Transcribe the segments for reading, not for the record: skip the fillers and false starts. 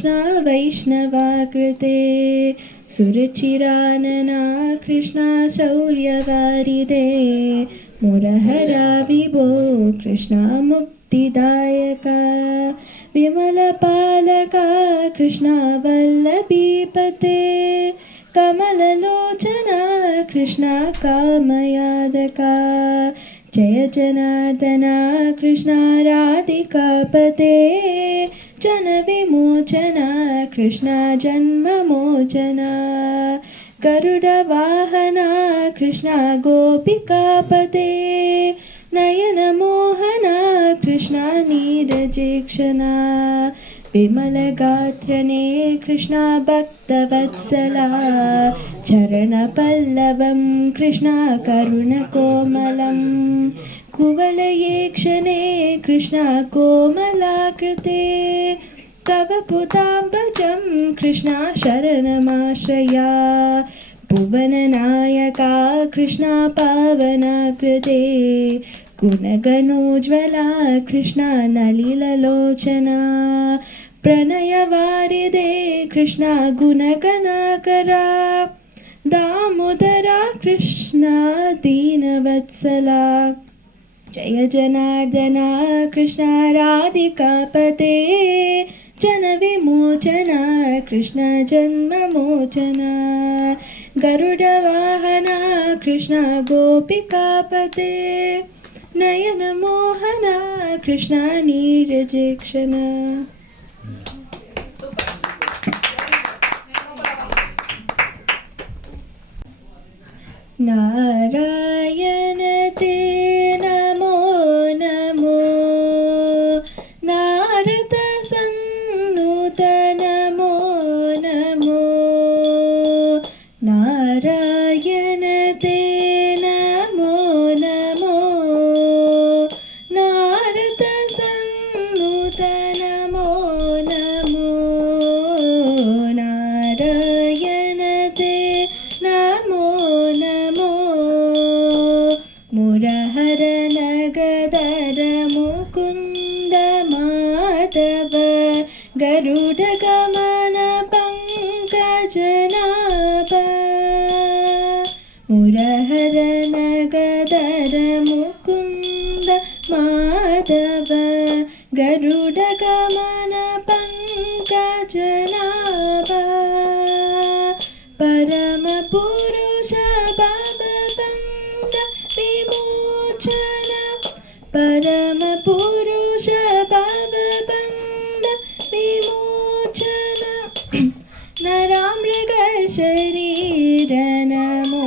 कृष्णा वैष्णवाकृते सुरुचिरानना कृष्णा शौर्यवारिदे मुरहरा विभो कृष्णा मुक्तिदायका विमलपालका कृष्णा वल्लभीपते कमललोचना कृष्णा कामयादका जय जनार्दना कृष्णा राधिकापते जनविमोचना कृष्णा जन्ममोचना गरुडवाहना कृष्णा गोपिकापते नयनमोहना कृष्णा नीरजेक्षणा विमलगात्रने कृष्णा भक्तवत्सला चरणपल्लवं कृष्णा करुणकोमलं कुवलयेक्षणे कृष्णा कोमलाकृते तव पुताम्बजं कृष्णा शरणमाश्रया भुवननायका कृष्णा पावनाकृते गुणगणोज्ज्वला कृष्णा नलिललोचना प्रणयवारिदे कृष्णा गुणगणाकरा दामोदरा कृष्णा दीनवत्सला जय जनार्दना कृष्णा राधिकापते जनविमोचना कृष्णा जन्ममोचना गरुडवाहना कृष्णा गोपिकापते नयनमोहना कृष्णा नीरजेक्षणा नारायण ते नमो नमो नारद संनुत नमो नमो नारायण ते नमो नमो नारद संनुत नमो नमो नारायण ते नमो नमो मुरहर नगधर मुकुंद माधव गरुड गमन पंकजनाभ मुरहर नगधर मुकुंद माधव गरुड गमन पंकजनाभ परम पुरुष भवबन्ध विमोचन परम पुरुष भवबन्ध विमोचन नरामृग शरीर नमो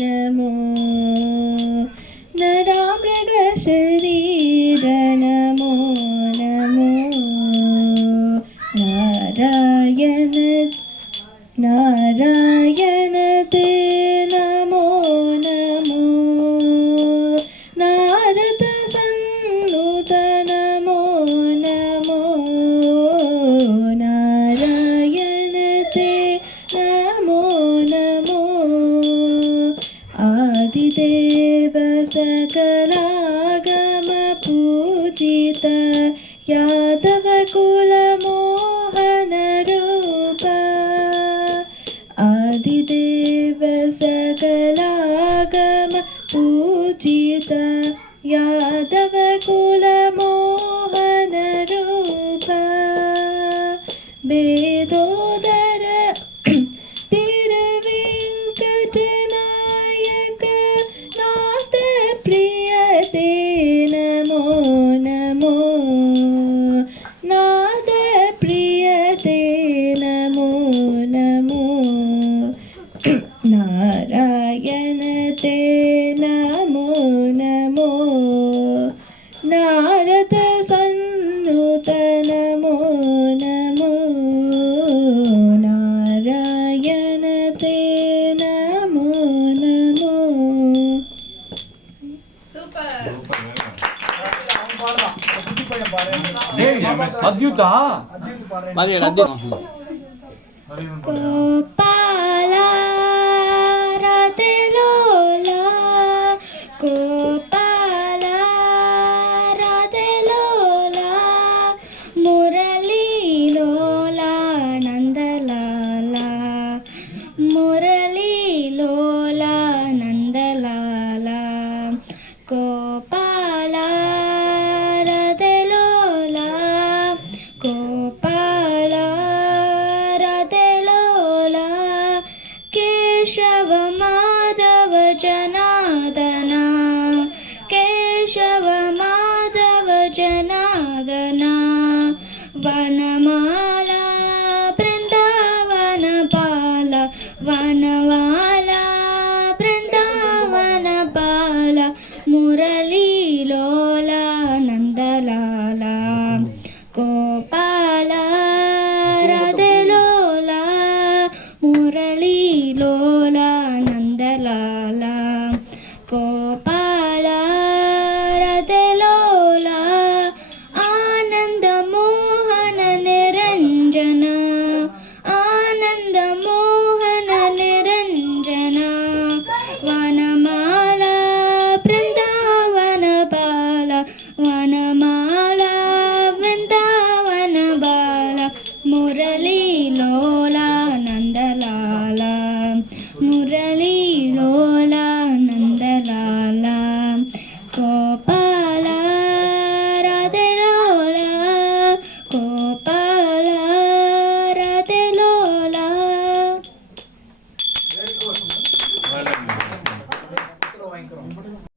नमो नरामृग शरीर नमो नमो नारायण नारायण ते नमो नमो नारद संनुत नमो नमो नारायण ते नमो नमो आदिदेव सकलागम पूजित यादव कुल मोहन रूप आदिदेव सकलागम पूजित यादव कुल मोहन रूप वेदोदर तिरुवेंकटनायक नाथ प्रिय ते नमो नमो नाथ प्रिय ते नमो नमो नारायण ते नमो नमो नारद संनुत नमो नमो नारायण ते नमो नमो అద్భుత गोपाला राधे लोला गोपाला राधे लोला मुरली लोला நந்தலாலா கோபாலா ரதலோலா ஆனந்த மோகன நிரஞ்சன ஆனந்த மோகன நிரஞ்சன வனமாலா பிருந்தாவன பால வனமாலா பிருந்தாவன பால முரளி லோலா நந்தலாலா முரளி லோலா நந்தலாலா கோபாலா ராதலோலா கோபாலா ராதலோலா.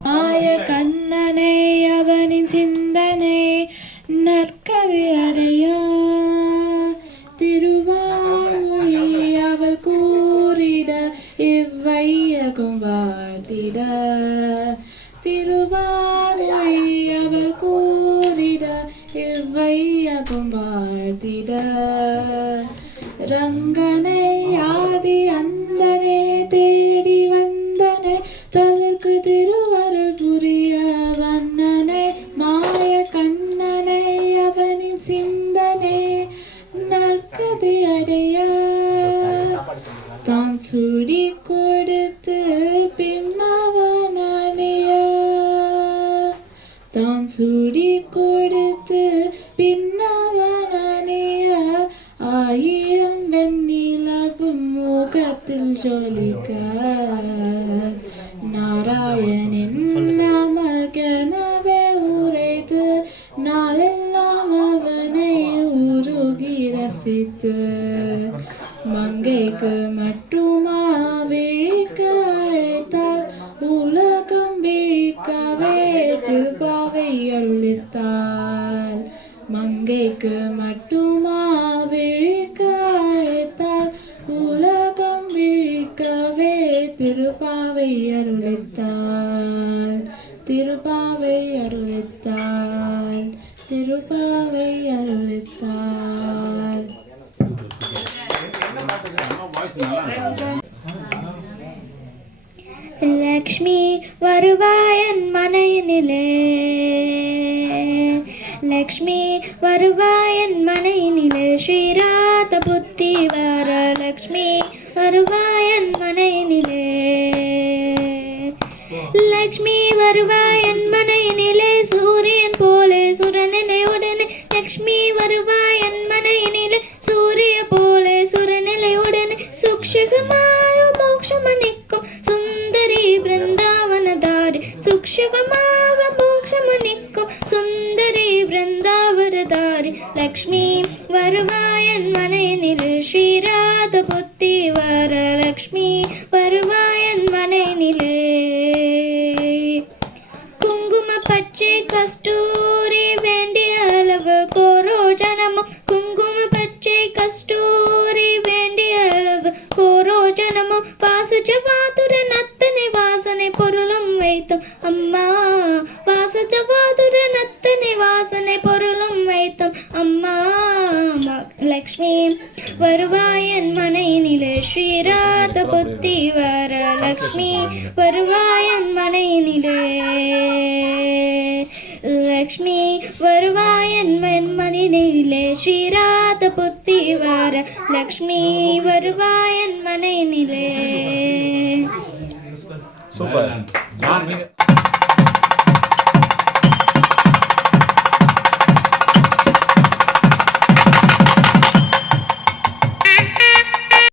மாய கண்ணனை அவனின் சிந்தனை நற்கதை அடையா திருவாமொழி அவள் கூறிட இவ்வையகம் வாழ்த்திட திருவாமொழி அவள் கூறிட இவ்வையகம் வாழ்த்திட ரங்கனை ஆதி அந்தனே தேடி வந்தனை தவிர்க்கு திருவருள் புரிய வண்ணனை மாய கண்ணனை அவனின் சிந்தனை நற்கதை அடைய தான் சுடி கொடுத்து பின்னவன் அணிய தான் சுடி கொடுத்து பின்னவன் அணிய ஆயிரம் வெண்ணிலவும் முகத்தில் ஜொலிக்க நாராயணின் நமகனவே உரைத்து நாளெல்லாம் அவனை உருகி ரசித்து மங்கைக்கு மட்டுமா விழிக்க அழைத்தார் உலகம் விழிக்கவே திருப்பாவை அருளித்தாள் மங்கைக்கு மட்டுமா விழிக்க அழைத்தாள் உலகம் விழிக்கவே திருப்பாவை அருளித்தாள் திருப்பாவை அருளித்தாள் திருப்பாவை அருளித்தாள். லக்ஷ்மி வருவாயன் மனையினிலே லக்ஷ்மி வருவாயன் மனையினிலே ஸ்ரீராத புத்தி வர லக்ஷ்மி வருவாயன் மனையினிலே லக்ஷ்மி வருவாயன் மனையினிலே சூரியன் போலே சுரனினை உடனே லக்ஷ்மி வருவாயன் மனையினிலே சூரிய போலே சுரநிலை உடனே சுக்ஷகமாய மோட்சமணிக்கும் சுந்தரி பிருந்தாவனதாரி சுக்ஷகமாக மோட்சமணிக்கும் சுந்தரி பிருந்தாவனதாரி லக்ஷ்மி வருவாயன் மனையினிலே ஸ்ரீராத புத்தி வர லக்ஷ்மி வருவாயன் மனையினிலே குங்கும பச்சை கஸ்தூரி வேண்டிய அளவு கோரோ ஜனமும் குங்கும பச்சை கஸ்தூரி வேண்டிய அளவு கோரோ ஜனமும் வாசஜ வாதுரன் அத்தனை வாசனை பொருளும் வைத்தோம் அம்மா வாசஜ வாதுரன் அத்தனை வாசனை பொருளும் வைத்தோம் அம்மா லக்ஷ்மி வருவாயன் மனையினிலே ஸ்ரீராத புத்தி வர லக்ஷ்மி வருவாயன் மனையினிலே லக்ஷ்மி வருவாயன் மனையினிலே ஸ்ரீராத புத்தி வர லக்ஷ்மி வருவாயன் மனையினிலே. சூப்பர்.